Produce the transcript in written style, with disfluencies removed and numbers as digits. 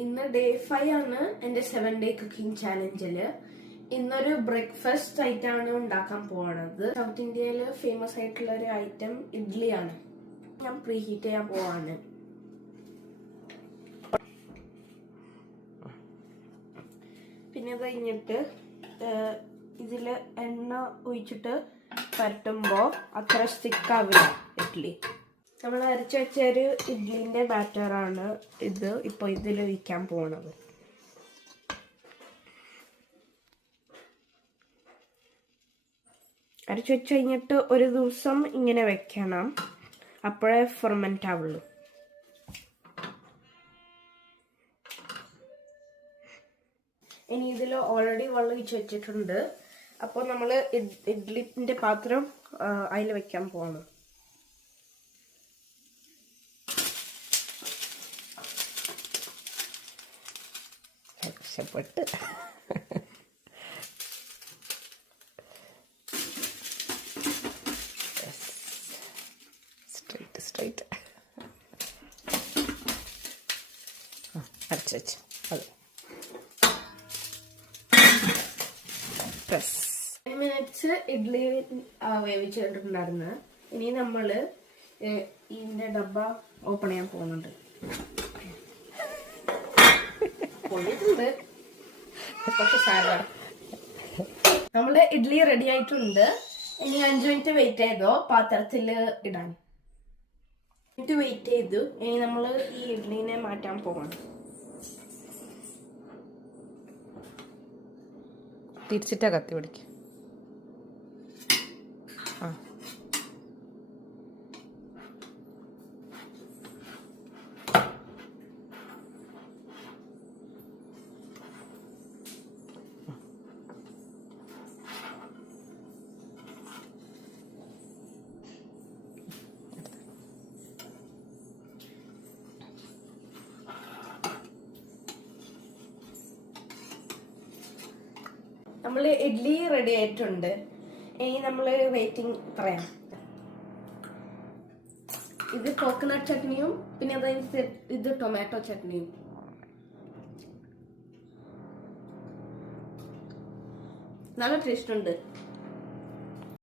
ഇന്ന് ഡേ 5 ആണ് എൻ്റെ 7-day കുക്കിംഗ് ചാലഞ്ചില്. ഇന്നൊരു ബ്രേക്ക്ഫാസ്റ്റ് ഐറ്റമാണ് ഉണ്ടാക്കാൻ പോവാണത്. സൗത്ത് ഇന്ത്യയിൽ ഫേമസ് ആയിട്ടുള്ള ഒരു ഐറ്റം ഇഡ്ഡലിയാണ്. ഞാൻ പ്രീ ഹീറ്റ് ചെയ്യാൻ പോവാണ്. പിന്നെ കഴിഞ്ഞിട്ട് ഇതില് എണ്ണ ഒഴിച്ചിട്ട് പരട്ടുമ്പോൾ അത്ര സ്റ്റിക്കാവില്ല ഇഡ്ഡലി. നമ്മൾ അരച്ചു വെച്ച ഒരു ഇഡ്ഡലിൻ്റെ ബാറ്ററാണ് ഇത്. ഇപ്പോൾ ഇതിൽ ഒഴിക്കാൻ പോകുന്നത്. അരച്ചു വെച്ച് കഴിഞ്ഞിട്ട് ഒരു ദിവസം ഇങ്ങനെ വെക്കണം, അപ്പോഴേ ഫെർമെൻ്റ് ആവുള്ളൂ. ഇനി ഇതിൽ ഓൾറെഡി വെള്ളം ഒഴിച്ച് വെച്ചിട്ടുണ്ട്. അപ്പോൾ നമ്മൾ ഇഡ്ഡലിൻ്റെ പാത്രം അതിൽ വെക്കാൻ പോകണം. രക്ഷപ്പെട്ട് സ്ട്രൈറ്റ് അരച്ച് വെച്ച് അത് 10 മിനിറ്റ്സ് ഇഡ്ഡലി വേവിച്ചിട്ടുണ്ടായിരുന്നു. ഇനി നമ്മൾ ഇതിൻ്റെ ഡബ്ബ ഓപ്പൺ ചെയ്യാൻ പോകുന്നുണ്ട്. പക്ഷെ സാരമാണ്. നമ്മുടെ ഇഡ്ഡലി റെഡി ആയിട്ടുണ്ട്. ഇനി 5 മിനിറ്റ് വെയിറ്റ് ചെയ്തോ പാത്രത്തിൽ ഇടാൻ. വെയിറ്റ് ചെയ്തു. ഇനി നമ്മൾ ഈ ഇഡ്ഡലിനെ മാറ്റാൻ പോകണം. തിരിച്ചിട്ടാ കത്തി പിടിക്കുക. നമ്മൾ ഇഡ്ഡലി റെഡി ആയിട്ടുണ്ട്. ഇനി നമ്മൾ റേറ്റിംഗ് പറയാം. ഇത് കോക്കനട്ട് ചട്നിയും പിന്നെ അതായത് ഇത് ടൊമാറ്റോ ചട്നിയും. നല്ല ടേസ്റ്റ് ഉണ്ട്.